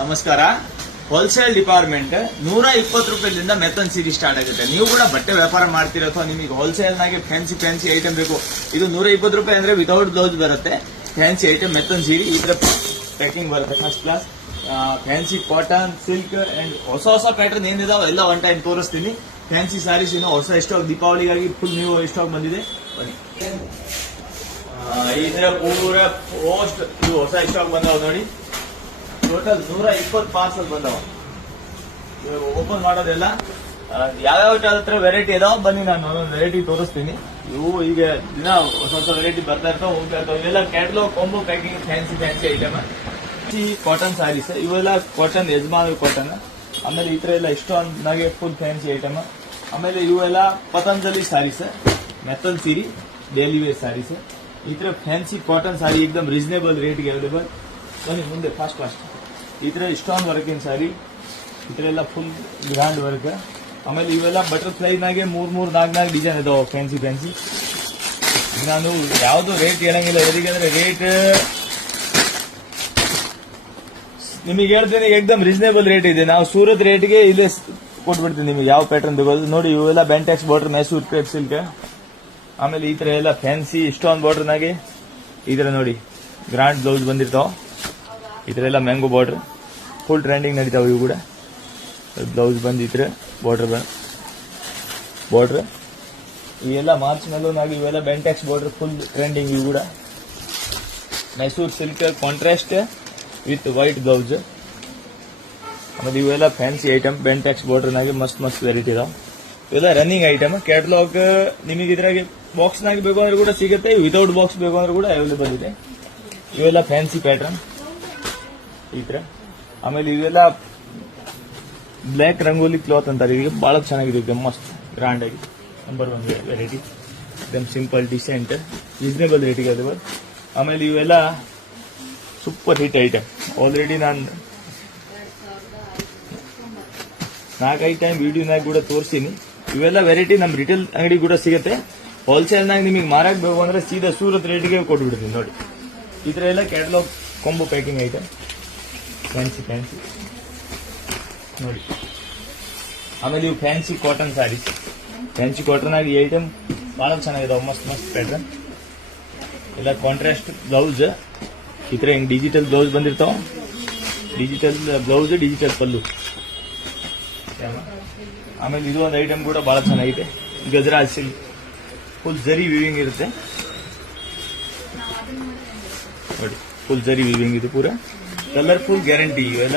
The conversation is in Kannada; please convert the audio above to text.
ನಮಸ್ಕಾರ. ಹೋಲ್ಸೇಲ್ ಡಿಪಾರ್ಟ್ಮೆಂಟ್ 120 ರೂಪಾಯಿಲಿಂದ ಮೆತ್ತನ್ ಸೀರೆ ಸ್ಟಾರ್ಟ್ ಆಗುತ್ತೆ. ನೀವು ಕೂಡ ಬಟ್ಟೆ ವ್ಯಾಪಾರ ಮಾಡ್ತೀರ ಅಥವಾ ನಿಮಗೆ ಹೋಲ್ಸೇಲ್ ನಾಗೆ ಫ್ಯಾನ್ಸಿ ಐಟಮ್ ಬೇಕು, ಇದು 120 ರೂಪಾಯಿ ಅಂದ್ರೆ ವಿತೌಟ್ ಬ್ಲೌಸ್ ಬರುತ್ತೆ. ಫ್ಯಾನ್ಸಿ ಐಟಮ್ ಮೆತ್ತನ್ ಸೀರೆ ಈ ತರ ಪ್ಯಾಕಿಂಗ್ ಬರುತ್ತೆ, first class. Fancy cotton, silk and ಹೊಸ ಪ್ಯಾಟರ್ನ್ ಏನಿದಾವೆ ಎಲ್ಲ ಒನ್ ಟೈಮ್ ತೋರಿಸ್ತೀನಿ. ಫ್ಯಾನ್ಸಿ ಸ್ಯಾರೀಸ್ ಇನ್ನು ಹೊಸ ಸ್ಟಾಕ್ ದೀಪಾವಳಿಗಾಗಿ ಫುಲ್ ನ್ಯೂ ಸ್ಟಾಕ್ ಬಂದಿದೆ. ಬನ್ನಿ, ಈ ತರ ಪೂರ ಪೋಸ್ಟ್ ಇದು ಹೊಸ ಸ್ಟಾಕ್ ಬಂದಾವ ನೋಡಿ. ಟೋಟಲ್ 120 ಪಾರ್ಸಲ್ ಬಂದವ. ಓಪನ್ ಮಾಡೋದೆಲ್ಲ ಯಾವ್ಯಾವ ಹತ್ರ ವೆರೈಟಿ ಇದಾವ ಬನ್ನಿ, ನಾನು ಒಂದೊಂದು ವೆರೈಟಿ ತೋರಿಸ್ತೀನಿ. ಇವು ಈಗ ದಿನ ಹೊಸ ವೆರೈಟಿ ಬರ್ತಾ ಇರ್ತಾವ, ಹೋಗ್ತಾ ಇರ್ತಾವ. ಇವೆಲ್ಲ catalogue combo packing fancy item. Cotton sarees ಇವೆಲ್ಲ ಕಾಟನ್, ಯಜಮಾನ್ ಕಾಟನ್. ಆಮೇಲೆ ಈ ತರ ಎಲ್ಲ ಇಷ್ಟೊಂದಾಗೆ ಫುಲ್ ಫ್ಯಾನ್ಸಿ ಐಟಮ್. ಆಮೇಲೆ ಇವೆಲ್ಲ ಪತಂಜಲಿ ಸ್ಯಾರೀಸ್, ಮೆತ್ತನ್ ಸೀರೆ, ಡೈಲಿ ವೇರ್ ಸ್ಯಾರೀಸ್. ಈ ತರ ಫ್ಯಾನ್ಸಿ ಕಾಟನ್ ಸ್ಯಾರಿ ಏಕದಮ್ ರೀಸನೇಬಲ್ ರೇಟ್ಗೆ ಅವೈಲೇಬಲ್. ಬನ್ನಿ ಮುಂದೆ ಫಾಸ್ಟ್ ಈ ತರ ಇಷ್ಟೊಂದು ವರ್ಕಿಂಗ್ ಸ್ಯಾರಿ, ಈ ತರ ಎಲ್ಲ ಫುಲ್ ಗ್ರ್ಯಾಂಡ್ ವರ್ಕ್. ಆಮೇಲೆ ಇವೆಲ್ಲ ಬಟರ್ಫ್ಲೈ ನಾಗೆ 3-4 ಡಿಸೈನ್ ಇದಾವೆ ಫ್ಯಾನ್ಸಿ. ನಾನು ಯಾವ್ದು ರೇಟ್ ಹೇಳಂಗಿಲ್ಲ, ಎದಕ್ಕೆ ರೇಟ್ ನಿಮಗೆ ಹೇಳ್ತೀನಿ, ಏಕದಮ್ ರೀಸನೇಬಲ್ ರೇಟ್ ಇದೆ. ನಾವು ಸೂರತ್ ರೇಟ್ಗೆ ಇಲ್ಲೇ ಕೊಟ್ಬಿಡ್ತೀನಿ ನಿಮಗೆ ಯಾವ ಪ್ಯಾಟರ್ನ್ ತಗೋದು. ನೋಡಿ ಇವೆಲ್ಲ Bentex border, Mysore crepe silk. ಆಮೇಲೆ ಈ ತರ ಎಲ್ಲ ಫ್ಯಾನ್ಸಿ ಇಷ್ಟೊಂದು ಬಾರ್ಡರ್ನಾಗೆ ಈ ತರ ನೋಡಿ ಗ್ರ್ಯಾಂಡ್ ಬ್ಲೌಸ್ ಬಂದಿರ್ತಾವ. ಈ ತರ ಎಲ್ಲ ಮ್ಯಾಂಗೋ ಬಾರ್ಡರ್ ಫುಲ್ ಟ್ರೆಂಡಿಂಗ್ ನಡೀತಾವ. ಇವು ಕೂಡ ಬ್ಲೌಸ್ ಬಂದು ಈ ತರ ಬಾರ್ಡರ್ ಇವೆಲ್ಲ ಮಾರ್ಚ್ ಮೇಲೂನಾಗಿ ಇವೆಲ್ಲ ಬೆಂಟೆಕ್ಸ್ ಬಾರ್ಡರ್ ಫುಲ್ ಟ್ರೆಂಡಿಂಗ್. ಇವು ಕೂಡ Mysore silk contrast with white blouse. ಆಮೇಲೆ ಇವೆಲ್ಲ ಫ್ಯಾನ್ಸಿ ಐಟಮ್, ಬೆಂಟೆಕ್ಸ್ ಬಾರ್ಡರ್ನಾಗೆ ಮಸ್ತ್ ವೆರೈಟಿ ಇದಾವೆ. ಇವೆಲ್ಲ ರನ್ನಿಂಗ್ ಐಟಮ್. ಕ್ಯಾಟಲಾಗ್ ನಿಮಗೆ ಇದ್ರಾಗೆ ಬಾಕ್ಸ್ ನಾಗೆ ಬೇಕು ಅಂದ್ರೆ ಕೂಡ ಸಿಗುತ್ತೆ, ವಿತೌಟ್ ಬಾಕ್ಸ್ ಬೇಕು ಅಂದ್ರೆ ಕೂಡ ಅವೈಲೇಬಲ್ ಇದೆ. ಇವೆಲ್ಲ ಫ್ಯಾನ್ಸಿ ಪ್ಯಾಟರ್ನ್ ಈ ತರ. ಆಮೇಲೆ ಇವೆಲ್ಲ ಬ್ಲ್ಯಾಕ್ ರಂಗೋಲಿ ಕ್ಲಾತ್ ಅಂತಾರೆ. ಈಗ ಬಹಳ ಚೆನ್ನಾಗಿದೆ, ಮಸ್ತ್ ಗ್ರ್ಯಾಂಡ್ ಆಗಿ ನಂಬರ್ 1 ವೆರೈಟಿ. ಎಕ್ದಮ್ ಸಿಂಪಲ್ ಡಿಸೆಂಟ್ ರೀಸನೇಬಲ್ ರೇಟಿಗೆ ಅವೈಲೇಬಲ್. ಆಮೇಲೆ ಇವೆಲ್ಲ ಸೂಪರ್ ಹಿಟ್ ಐಟಮ್. ಆಲ್ರೆಡಿ ನಾನು 4-5 ಟೈಮ್ ವಿಡಿಯೋನಾಗ ಕೂಡ ತೋರಿಸ್ತೀನಿ. ಇವೆಲ್ಲ ವೆರೈಟಿ ನಮ್ಮ ರಿಟೇಲ್ ಅಂಗಡಿ ಕೂಡ ಸಿಗುತ್ತೆ. ಹೋಲ್ಸೇಲ್ನಾಗ ನಿಮಗೆ ಮಾರಾಕ್ ಬೇಕು ಅಂದ್ರೆ ಸೀದಾ ಸೂರತ್ ರೇಟಿಗೆ ಕೊಟ್ಬಿಡ್ತೀನಿ. ನೋಡಿ ಈ ತರ ಎಲ್ಲ catalogue combo packing item fancy ನೋಡಿ. ಆಮೇಲೆ ಇವು fancy cotton sarees, fancy cotton ಆಗಿ ಈ ಐಟಮ್ ಬಹಳ ಚೆನ್ನಾಗಿದಾವೆ, ಮಸ್ತ್ ಪ್ಯಾಟರ್ನ್. ಎಲ್ಲ ಕಾಂಟ್ರಾಸ್ಟ್ ಬ್ಲೌಸ್ ಈ ತರ ಹಿಂಗ್ ಡಿಜಿಟಲ್ ಬ್ಲೌಸ್ ಬಂದಿರ್ತಾವ. Digital blouse, digital pallu. ಆಮೇಲೆ ಇದು ಒಂದು ಐಟಮ್ ಕೂಡ ಬಹಳ ಚೆನ್ನಾಗಿದೆ, Gajaraj silk full zari weaving ಇರುತ್ತೆ ನೋಡಿ. ಫುಲ್ ಜರಿ ವಿವಿಂಗ್ ಇದು ಪೂರ ಕಲರ್ಫುಲ್ ಗ್ಯಾರಂಟಿ. ಇವೆಲ್ಲ